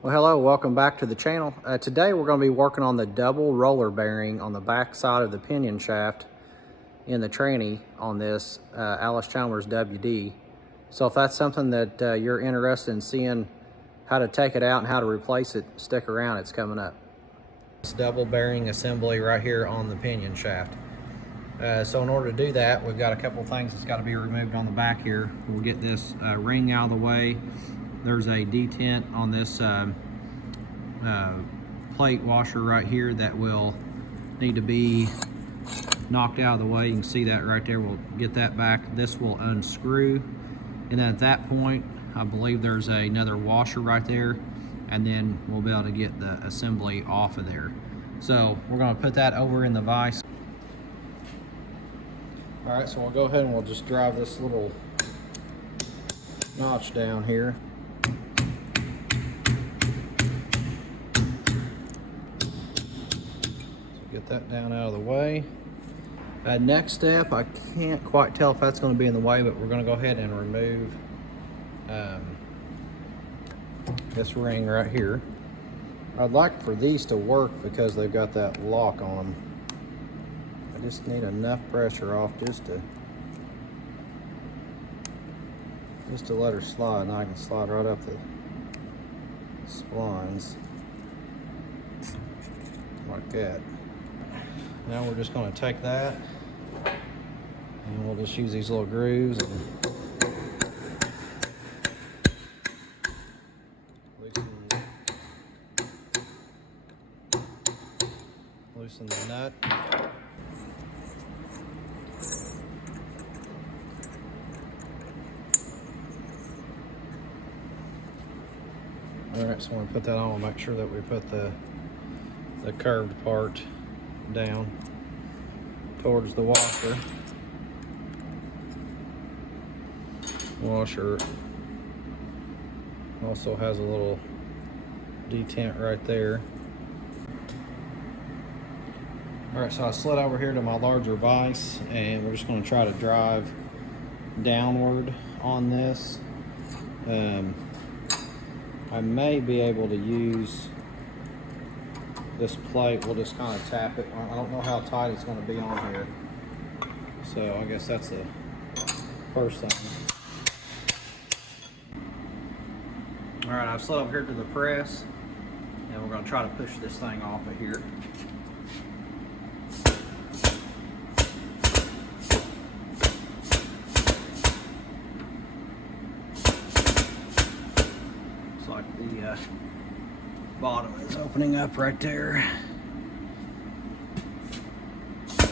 Well, hello, welcome back to the channel. Today we're going to be working on the double roller bearing on the back side of the pinion shaft in the tranny on this Allis Chalmers WD. So if that's something that you're interested in seeing how to take it out and how to replace it, stick around, it's coming up. This double bearing assembly right here on the pinion shaft. So in order to do that, we've got a couple things that's got to be removed on the back here. We'll get this ring out of the way. There's a detent on this plate washer right here that will need to be knocked out of the way. You can see that right there. We'll get that back. This will unscrew, and then at that point I believe there's another washer right there, and then we'll be able to get the assembly off of there. So we're going to put that over in the vise. All right, so we'll go ahead and we'll just drive this little notch down here. Get that down out of the way. Next step, I can't quite tell if that's going to be in the way, but we're going to go ahead and remove this ring right here. I'd like for these to work because they've got that lock on them. I just need enough pressure off just to let her slide, and I can slide right up the splines like that. Now we're just going to take that and we'll just use these little grooves and loosen the nut. Alright, so when we put that on, we'll make sure that we put the curved part down towards the washer. Washer also has a little detent right there. Alright, so I slid over here to my larger vise, and we're just going to try to drive downward on this. I may be able to use this plate. We'll just kind of tap it. I don't know how tight it's going to be on here, so I guess that's the first thing. All right, I've slid over here to the press, and we're going to try to push this thing off of here. Looks like the bottom is opening up right there. It's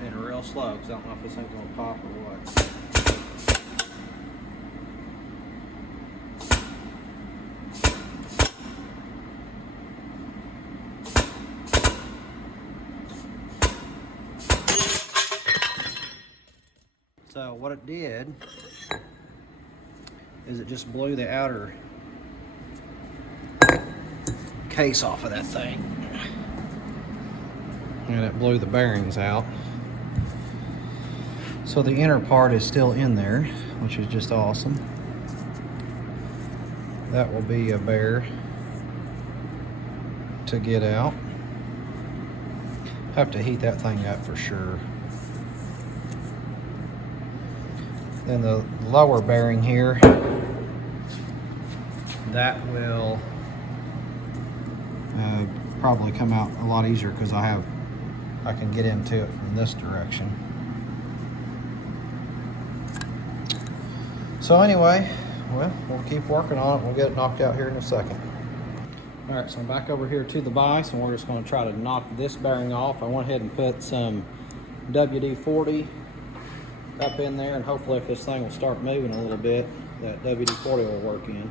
been real slow because I don't know if this thing's gonna pop or what. So what it did is it just blew the outer case off of that thing, and it blew the bearings out. So the inner part is still in there, which is just awesome. That will be a bear to get out. Have to heat that thing up for sure. Then the lower bearing here, that will probably come out a lot easier because I can get into it from this direction. So anyway, well, we'll keep working on it. We'll get it knocked out here in a second. All right, so I'm back over here to the vise, and we're just going to try to knock this bearing off. I went ahead and put some WD-40 up in there, and hopefully if this thing will start moving a little bit, that WD-40 will work in.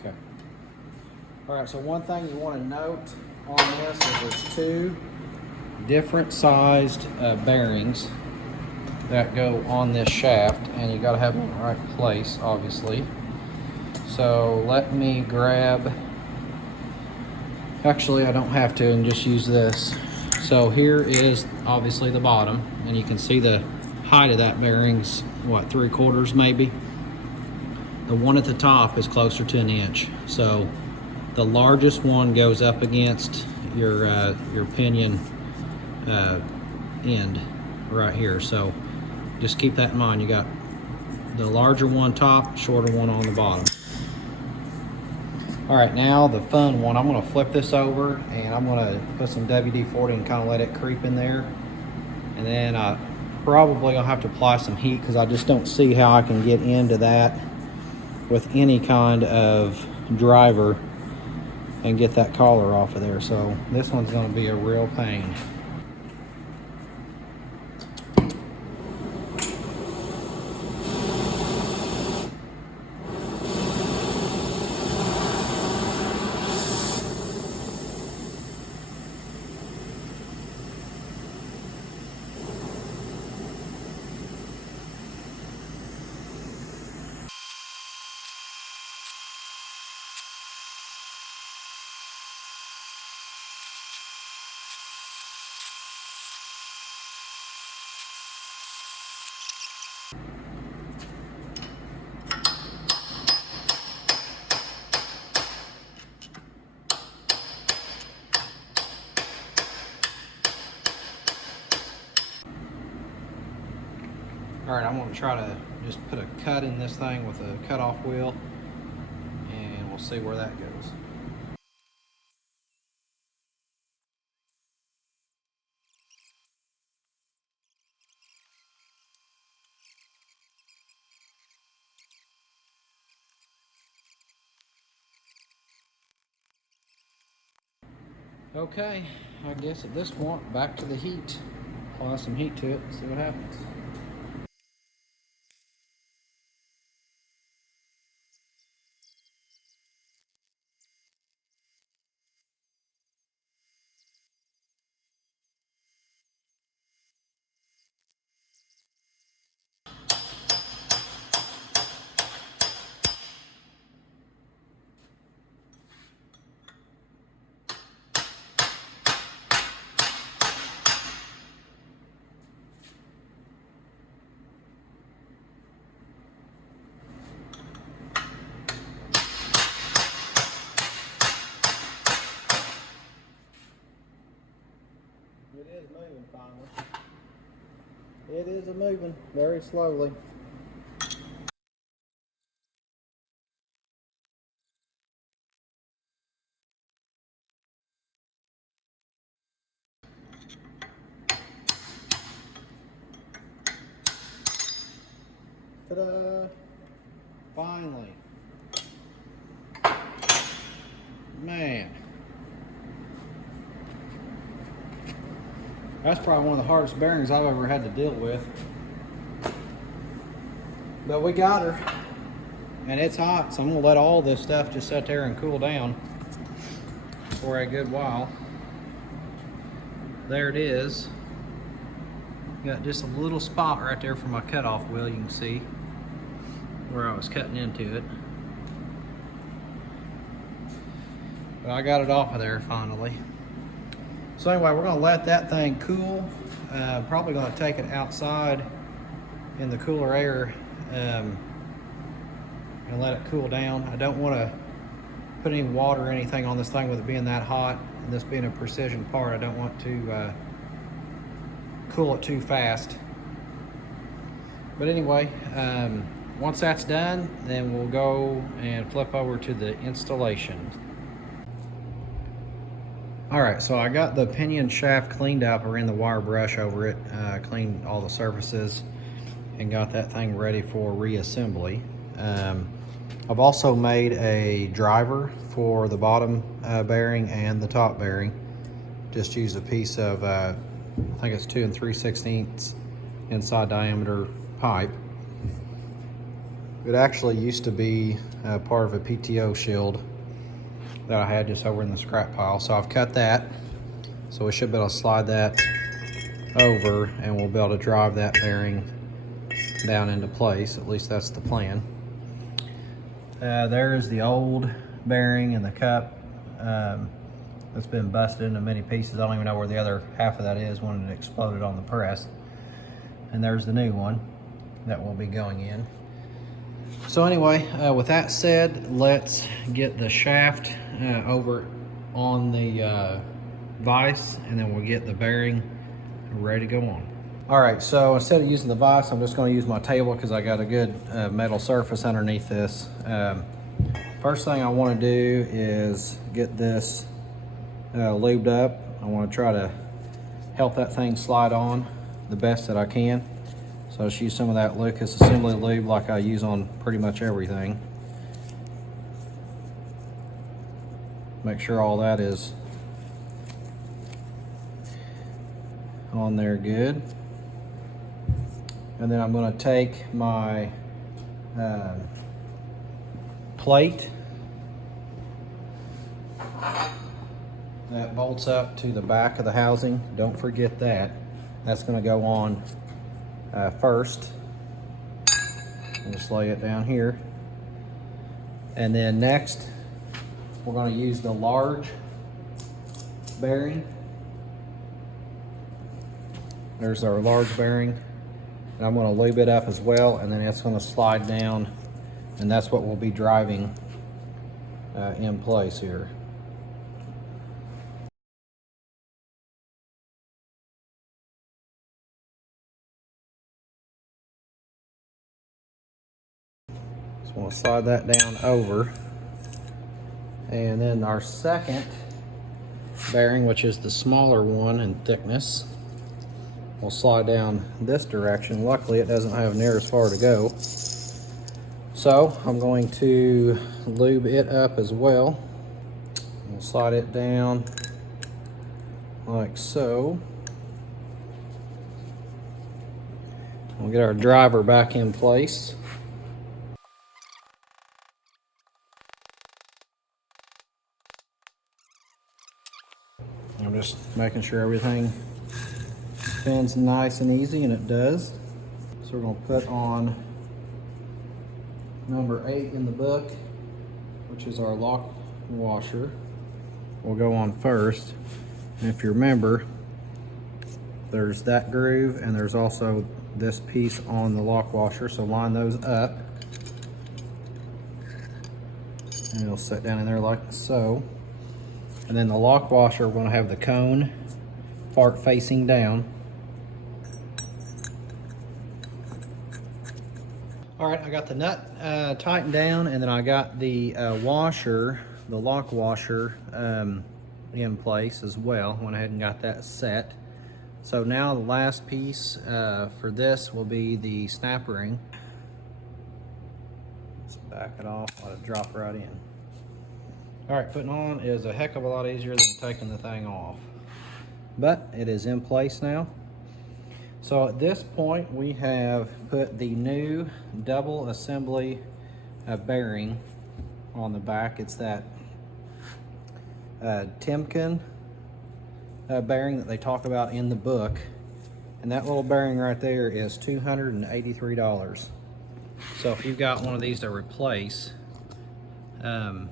Okay. All right, so one thing you want to note on this is there's two different sized bearings that go on this shaft, and you got to have them in the right place, obviously. So let me grab, actually I don't have to, and just use this. So here is obviously the bottom, and you can see the height of that bearing's, what, 3/4 maybe? The one at the top is closer to an inch. So the largest one goes up against your pinion end right here. So just keep that in mind. You got the larger one top, shorter one on the bottom. All right, now the fun one. I'm gonna flip this over and I'm gonna put some WD-40 and kind of let it creep in there. And then I probably gonna have to apply some heat because I just don't see how I can get into that with any kind of driver and get that collar off of there. So this one's gonna be a real pain. All right, I'm gonna try to just put a cut in this thing with a cutoff wheel, and we'll see where that goes. Okay, I guess at this point, back to the heat. Apply some heat to it, see what happens. It is moving finally. It is moving very slowly. Ta-da! Finally. Man. That's probably one of the hardest bearings I've ever had to deal with. But we got her. And it's hot, so I'm gonna let all this stuff just sit there and cool down for a good while. There it is. Got just a little spot right there for my cutoff wheel, you can see where I was cutting into it. But I got it off of there finally. So anyway, we're gonna let that thing cool. Probably gonna take it outside in the cooler air and let it cool down. I don't wanna put any water or anything on this thing with it being that hot, and this being a precision part. I don't want to cool it too fast. But anyway, once that's done, then we'll go and flip over to the installation. All right, so I got the pinion shaft cleaned up. I ran the wire brush over it, cleaned all the surfaces, and got that thing ready for reassembly. I've also made a driver for the bottom bearing and the top bearing. Just used a piece of, I think it's 2 3/16 inside diameter pipe. It actually used to be part of a PTO shield that I had just over in the scrap pile. So I've cut that. So we should be able to slide that over and we'll be able to drive that bearing down into place. At least that's the plan. There's the old bearing in the cup. It's been busted into many pieces. I don't even know where the other half of that is when it exploded on the press. And there's the new one that will be going in. So anyway, with that said, let's get the shaft over on the vise, and then we'll get the bearing ready to go on. All right, so instead of using the vise, I'm just going to use my table because I got a good metal surface underneath this. First thing I want to do is get this lubed up. I want to try to help that thing slide on the best that I can. So I'll just use some of that Lucas Assembly lube like I use on pretty much everything. Make sure all that is on there good. And then I'm going to take my plate that bolts up to the back of the housing. Don't forget that. That's going to go on first. I'll just lay it down here. And then next, we're going to use the large bearing. There's our large bearing. And I'm going to lube it up as well, and then it's going to slide down, and that's what we'll be driving in place here. Just want to slide that down over. And then our second bearing, which is the smaller one in thickness, will slide down this direction. Luckily, it doesn't have near as far to go. So I'm going to lube it up as well. We'll slide it down like so. We'll get our driver back in place. I'm just making sure everything spins nice and easy, and it does. So we're going to put on number 8 in the book, which is our lock washer. We'll go on first. And if you remember, there's that groove and there's also this piece on the lock washer, so line those up. And it'll sit down in there like so. And then the lock washer, we're going to have the cone part facing down. All right, I got the nut tightened down, and then I got the washer, the lock washer, in place as well. Went ahead and got that set. So now the last piece for this will be the snap ring. Just back it off, let it drop right in. All right, putting on is a heck of a lot easier than taking the thing off. But it is in place now. So at this point, we have put the new double assembly bearing on the back. It's that Timken bearing that they talk about in the book. And that little bearing right there is $283. So if you've got one of these to replace, not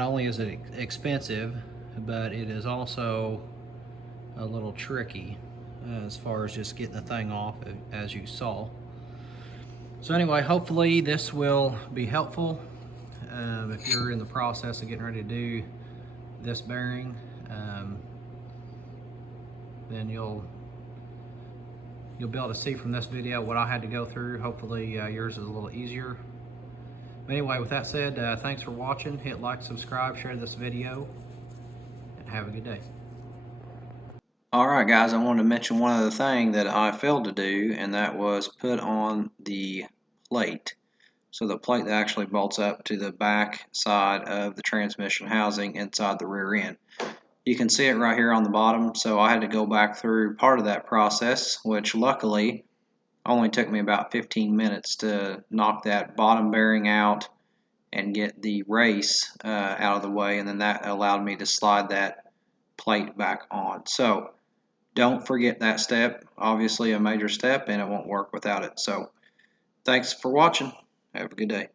only is it expensive, but it is also a little tricky as far as just getting the thing off, as you saw. So anyway, hopefully this will be helpful if you're in the process of getting ready to do this bearing. Then you'll be able to see from this video what I had to go through. Hopefully yours is a little easier. But anyway, with that said, thanks for watching. Hit like, subscribe, share this video, and have a good day. Alright guys, I wanted to mention one other thing that I failed to do, and that was put on the plate. So the plate that actually bolts up to the back side of the transmission housing inside the rear end. You can see it right here on the bottom, so I had to go back through part of that process, which luckily only took me about 15 minutes to knock that bottom bearing out and get the race out of the way, and then that allowed me to slide that plate back on. So don't forget that step. Obviously a major step, and it won't work without it. So thanks for watching. Have a good day.